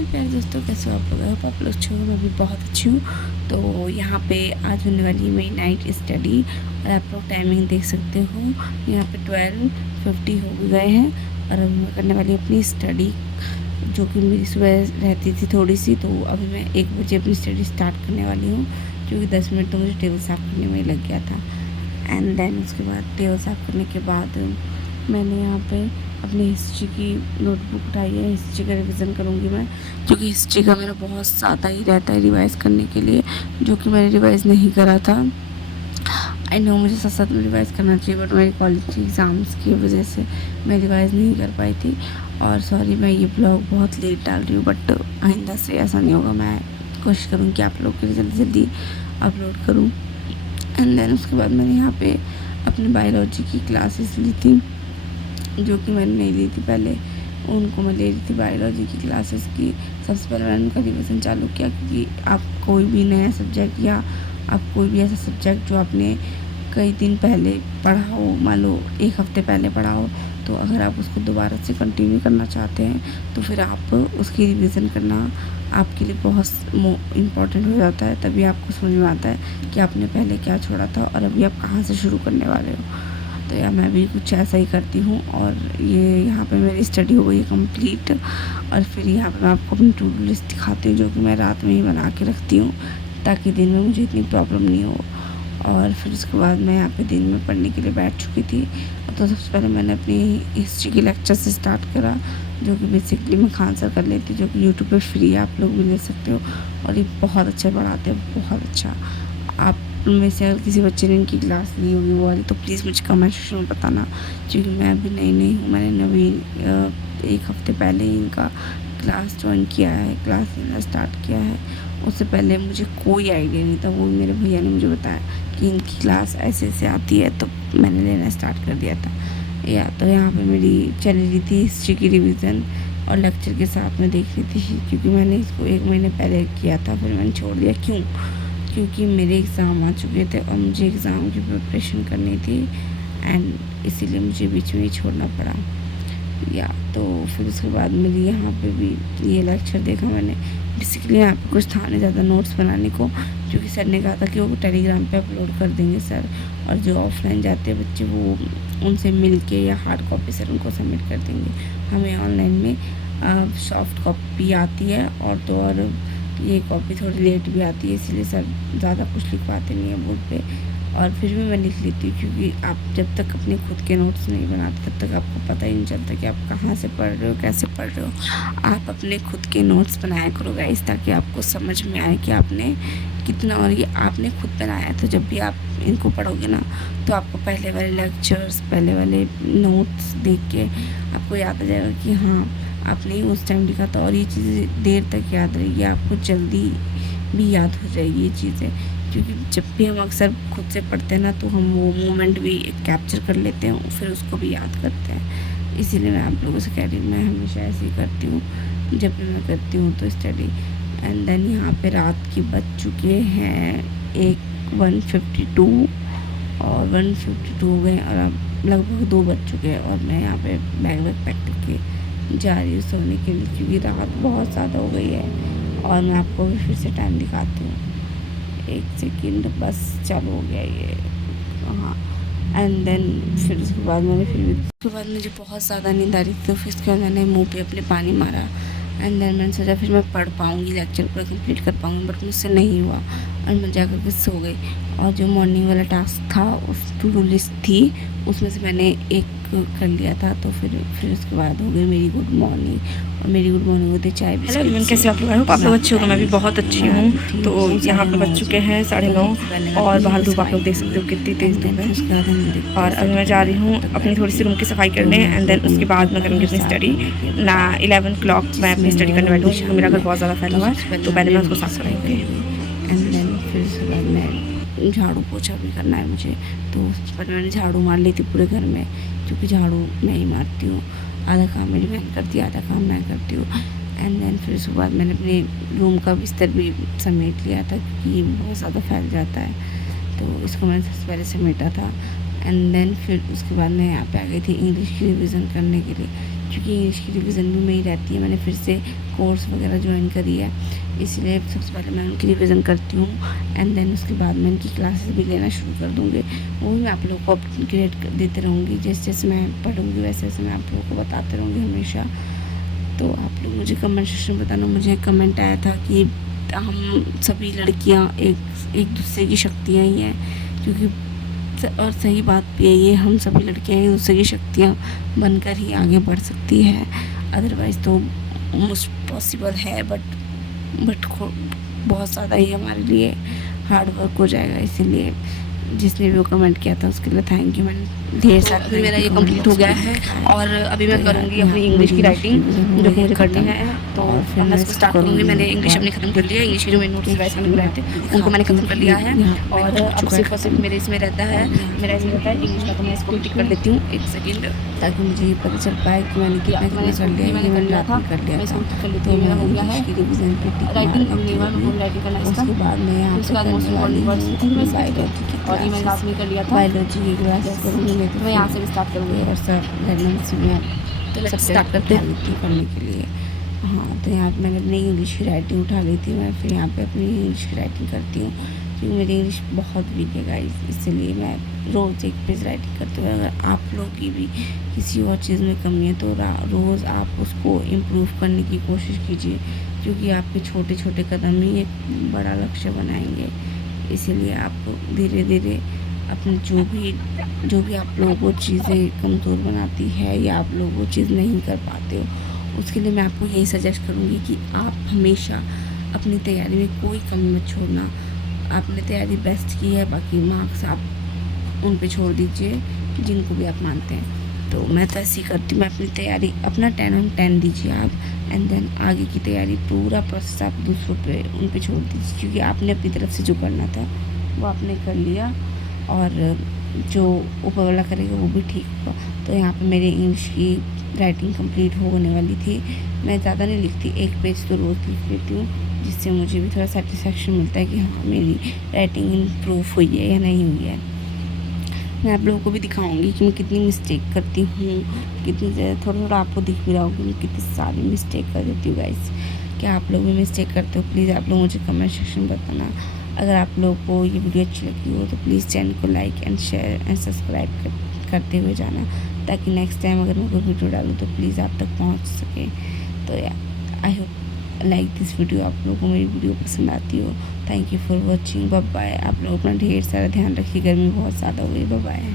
मेरे प्यारे दोस्तों, कैसे हो आप लोग? होप आप लोग अच्छे हो, मैं भी बहुत अच्छी हूँ। तो यहाँ पे आज होने वाली है मेरी नाइट स्टडी और आप लोग टाइमिंग देख सकते हो। यहाँ पे 12:50 हो गए हैं और अब मैं करने वाली अपनी स्टडी, जो कि मेरी सुबह रहती थी थोड़ी सी। तो अभी मैं 1 बजे अपनी स्टडी स्टार्ट करने वाली हूँ, क्योंकि 10 मिनट तो मुझे टेबल साफ़ करने में ही लग गया था। एंड देन उसके बाद टेबल साफ़ करने के बाद मैंने यहाँ पे अपनी हिस्ट्री की नोटबुक उठाई है। हिस्ट्री का रिवीजन करूँगी मैं, क्योंकि हिस्ट्री का मेरा बहुत ज़्यादा ही रहता है रिवाइज़ करने के लिए, जो कि मैंने रिवाइज़ नहीं करा था। आई नो मुझे साथ साथ में रिवाइज़ करना चाहिए, बट मेरी कॉलेज के एग्ज़ाम्स की वजह से मैं रिवाइज़ नहीं कर पाई थी। और सॉरी, मैं ये ब्लॉग बहुत लेट डाल रही हूँ, बट आइंदा से ऐसा नहीं होगा। मैं कोशिश करूँगी कि आप लोग के लिए जल्दी जल्दी अपलोड करूँ। एंड देन उसके बाद मैंने यहाँ पे अपनी बायोलॉजी की क्लासेस ली थी, जो कि मैंने नहीं ली थी पहले। उनको मैं ले रही थी बायोलॉजी की क्लासेस की। सबसे पहले मैंने उनका रिवीजन चालू किया, क्योंकि आप कोई भी नया सब्जेक्ट या आप कोई भी ऐसा सब्जेक्ट जो आपने कई दिन पहले पढ़ा हो, मान लो 1 हफ़्ते पहले पढ़ा हो, तो अगर आप उसको दोबारा से कंटिन्यू करना चाहते हैं तो फिर आप उसकी रिवीजन करना आपके लिए बहुत इम्पॉर्टेंट हो जाता है। तभी आपको समझ में आता है कि आपने पहले क्या छोड़ा था और अभी आप कहाँ से शुरू करने वाले हो। तो या मैं भी कुछ ऐसा ही करती हूँ। और ये यहाँ पे मेरी स्टडी हो गई है कंप्लीट। और फिर यहाँ पे मैं आपको अपनी टू डू लिस्ट दिखाती हूँ, जो कि मैं रात में ही बना के रखती हूँ, ताकि दिन में मुझे इतनी प्रॉब्लम नहीं हो। और फिर उसके बाद मैं यहाँ पे दिन में पढ़ने के लिए बैठ चुकी थी। तो सबसे पहले मैंने अपनी हिस्ट्री के लेक्चर से स्टार्ट करा, जो कि बेसिकली मैं खान सर कर लेती, जो कि यूट्यूब पे फ्री है, आप लोग भी ले सकते हो। और ये बहुत अच्छा पढ़ाते हैं, बहुत अच्छा। आप में से अगर किसी बच्चे ने इनकी क्लास ली होगी वो वाली, तो प्लीज़ मुझे कमेंट सेक्शन में बताना, क्योंकि मैं अभी नई हूँ। मैंने अभी 1 हफ़्ते पहले ही इनका क्लास ज्वाइन किया है, क्लास लेना स्टार्ट किया है। उससे पहले मुझे कोई आइडिया नहीं था, वो मेरे भैया ने मुझे बताया कि इनकी क्लास ऐसे ऐसे आती है, तो मैंने लेना स्टार्ट कर दिया था। या तो यहाँ पे मेरी चल रही थी हिस्ट्री की रिवीज़न, और लेक्चर के साथ में देख रही थी, क्योंकि मैंने इसको 1 महीने पहले किया था, फिर मैंने छोड़ दिया। क्योंकि मेरे एग्ज़ाम आ चुके थे और मुझे एग्ज़ाम की प्रिपरेशन करनी थी, एंड इसीलिए मुझे बीच में ही छोड़ना पड़ा। या तो फिर उसके बाद मेरी यहाँ पे भी ये लेक्चर देखा मैंने। बेसिकली यहाँ पे कुछ था नहीं ज़्यादा नोट्स बनाने को, क्योंकि सर ने कहा था कि वो टेलीग्राम पे अपलोड कर देंगे सर, और जो ऑफलाइन जाते हैं बच्चे वो उनसे मिल के या हार्ड कॉपी सर उनको सबमिट कर देंगे। हमें ऑनलाइन में सॉफ्ट कॉपी आती है, और तो और ये कॉपी थोड़ी लेट भी आती है, इसीलिए सर ज़्यादा कुछ लिखवाते नहीं है बोर्ड पे। और फिर भी मैं लिख लेती हूँ, क्योंकि आप जब तक अपने खुद के नोट्स नहीं बनाते तब तक आपको पता ही नहीं चलता कि आप कहाँ से पढ़ रहे हो, कैसे पढ़ रहे हो। आप अपने खुद के नोट्स बनाया करो गाइस, ताकि आपको समझ में आए कि आपने कितना, और ये आपने खुद बनाया है। तो जब भी आप इनको पढ़ोगे ना, तो आपको पहले वाले लेक्चर्स, पहले वाले नोट्स देख के आपको याद आ जाएगा कि हाँ आपने उस टाइम लिखा था, और ये चीज़ें देर तक याद रहेगी, आपको जल्दी भी याद हो जाएगी ये चीज़ें। क्योंकि जब भी हम अक्सर खुद से पढ़ते हैं ना, तो हम वो मोमेंट भी कैप्चर कर लेते हैं, फिर उसको भी याद करते हैं। इसीलिए मैं आप लोगों से कह रही हूँ, मैं हमेशा ऐसे ही करती हूँ जब भी मैं करती हूँ तो स्टडी। एंड देन यहाँ पे रात के बज चुके हैं 1:52, और 1:52 हो गए, और अब लगभग 2 बज चुके हैं। और मैं यहाँ पे बैग पैक करके जा रही हूँ सोने के लिए, क्योंकि रात बहुत ज़्यादा हो गई है। और मैं आपको भी फिर से टाइम दिखाती हूँ, 1 सेकेंड बस चालू हो गया ये। हाँ, एंड देन फिर उसके बाद मुझे बहुत ज़्यादा नींद आ रही थी, तो फिर उसके बाद मैंने मुँह पे अपने पानी मारा। एंड देन मैंने सोचा फिर मैं पढ़ पाऊँगी, लेक्चर पूरा कंप्लीट कर पाऊँगी, बट मुझसे नहीं हुआ, और मैं जा कर के सो गई। और जो मॉर्निंग वाला टास्क था, उस टू डू लिस्ट थी, उसमें से मैंने एक कर लिया था। तो फिर उसके बाद हो गई मेरी गुड मॉर्निंग, और मेरी गुड मॉर्निंग होती चाय बिस्किट। हेलो एवरीवन, कैसे आप लोग? आप लोग अच्छे हो? मैं भी बहुत अच्छी हूँ। तो यहाँ पे बज चुके हैं 9:30, और बाहर धूप आप लोग देख सकते हो कितनी तेज़ धूप है। और अभी मैं जा रही हूँ अपनी थोड़ी सी रूम की सफाई करने, एंड देन उसके बाद मैं करूँगी अपनी स्टडी। 11 o'clock मैं अपनी स्टडी करने बैठूँगी, क्योंकि मेरा घर बहुत ज़्यादा फैला हुआ है, तो पहले मैं उसको साफ करूँगी। एंड देन फिर उसके बाद मैं झाड़ू पोछा भी करना है मुझे, तो पर मैंने झाड़ू मार ली थी पूरे घर में, क्योंकि झाड़ू मैं ही मारती हूँ। आधा काम मेरी बहन करती है, आधा काम मैं करती हूँ। एंड देन फिर उसके बाद मैंने अपने रूम का बिस्तर भी समेट लिया था, क्योंकि ये बहुत ज़्यादा फैल जाता है, तो इसको मैंने सबसे पहले समेटा था। एंड देन फिर उसके बाद मैं यहाँ पे आ गई थी इंग्लिश की रिवीज़न करने के लिए, क्योंकि इंग्लिश की रिवीजन भी मेरी रहती है। मैंने फिर से कोर्स वगैरह ज्वाइन करी है, इसलिए सबसे पहले मैं उनकी रिवीजन करती हूँ एंड देन उसके बाद मैं उनकी क्लासेस भी लेना शुरू कर दूँगी। वो भी मैं आप लोगों को अपग्रेड देते रहूँगी, जैसे जैसे मैं पढ़ूँगी वैसे वैसे मैं आप लोगों को बताते रहूँगी हमेशा। तो आप लोग मुझे कमेंट सेक्शन में बताना। मुझे कमेंट आया था कि हम सभी लड़कियाँ एक दूसरे की शक्तियाँ ही हैं, क्योंकि और सही बात भी है ये, हम सभी लड़कियाँ एक दूसरे की शक्तियाँ बनकर ही आगे बढ़ सकती है, अदरवाइज़ तो पॉसिबल है बट बहुत ज़्यादा ही हमारे लिए हार्ड वर्क हो जाएगा। इसीलिए जिसने भी वो कमेंट किया था उसके लिए थैंक यू। मैंने ढेर सारा अभी मेरा ये कंप्लीट हो गया है और अभी मैं करूँगी अपनी इंग्लिश की राइटिंग जो मुझे करनी है। तो मैं इसको स्टार्ट करूँगी। मैंने इंग्लिश अपनी ख़त्म कर लिया। इंग्लिश के जो मेरे नोट्स रिवाइज करने को रहते हैं उनको मैंने ख़त्म कर लिया है और अब सिर्फ और सिर्फ मेरे इसमें रहता है इंग्लिश का। तो मैं इसको टिक कर देती हूँ 1 सेकेंड, ताकि मुझे ये पता चल पाए कि मैंने कितना कर लिया है। मैंने रात में कर लिया था, तो मैं हो गया है रिवीजन पे टिक राइटिंग करना है। उसके बाद मैं यहाँ पे करने वाली हूँ बायोलॉजी की और ये मैंने लास्ट में कर लिया था। बायोलॉजी की क्लास करूँगी मैं, तो मैं यहाँ से भी स्टार्ट करूँगी और सब रैंडम में तो लेट्स सबसे स्टार्ट करते हैं करने के लिए। हाँ, तो यहाँ पे मैंने अपनी इंग्लिश की राइटिंग उठा ली थी। मैं फिर यहाँ पे अपनी इंग्लिश की राइटिंग करती हूँ, क्योंकि मेरी इंग्लिश बहुत वीक है गाइस, इसलिए मैं रोज़ एक पेज राइटिंग करती हूँ। अगर आप लोग की भी किसी और चीज़ में कमी है तो रोज़ आप उसको इम्प्रूव करने की कोशिश कीजिए, क्योंकि आपके छोटे छोटे कदम ही एक बड़ा लक्ष्य बनाएंगे। इसीलिए आप धीरे धीरे अपने जो भी आप लोगों को चीज़ें कमज़ोर बनाती है या आप लोग वो चीज़ नहीं कर पाते हो, उसके लिए मैं आपको यही सजेस्ट करूँगी कि आप हमेशा अपनी तैयारी में कोई कमी मत छोड़ना। आपने तैयारी बेस्ट की है, बाकी मार्क्स आप उन पे छोड़ दीजिए जिनको भी आप मानते हैं। तो मैं तो ऐसी करती हूँ, मैं अपनी तैयारी अपना 10 on 10 दीजिए आप एंड देन आगे की तैयारी पूरा प्रोसेस आप दूसरों पे उन पे छोड़ दीजिए, क्योंकि आपने अपनी तरफ से जो करना था वो आपने कर लिया और जो ऊपर वाला करेगा वो भी ठीक होगा। तो यहाँ पे मेरी इंग्लिश की राइटिंग कंप्लीट होने वाली थी। मैं ज़्यादा नहीं लिखती, 1 पेज तो रोज़ लिख लेती हूँ, जिससे मुझे भी थोड़ा सेटिस्फेक्शन मिलता है कि हाँ मेरी राइटिंग इम्प्रूव हुई है या नहीं हुई है। मैं आप लोगों को भी दिखाऊंगी कि मैं कितनी मिस्टेक करती हूँ, कितनी थोड़ा थोड़ा आपको दिख भी रहा होगा मैं कितनी सारी मिस्टेक कर देती हूँ गाइस। क्या आप लोग भी मिस्टेक करते हो? प्लीज़ आप लोग मुझे कमेंट सेक्शन में बताना। अगर आप लोगों को ये वीडियो अच्छी लगी हो तो प्लीज़ चैनल को like and share and subscribe करते हुए जाना, ताकि नेक्स्ट टाइम अगर मैं कोई वीडियो डालूँ तो प्लीज़ आप तक पहुँच सके। तो I hope like this video, आप लोगों को मेरी वीडियो पसंद आती हो। Thank you for watching, bye bye. आप लोग अपना ढेर सारा ध्यान रखिए, गर्मी बहुत ज़्यादा हो गई। Bye bye.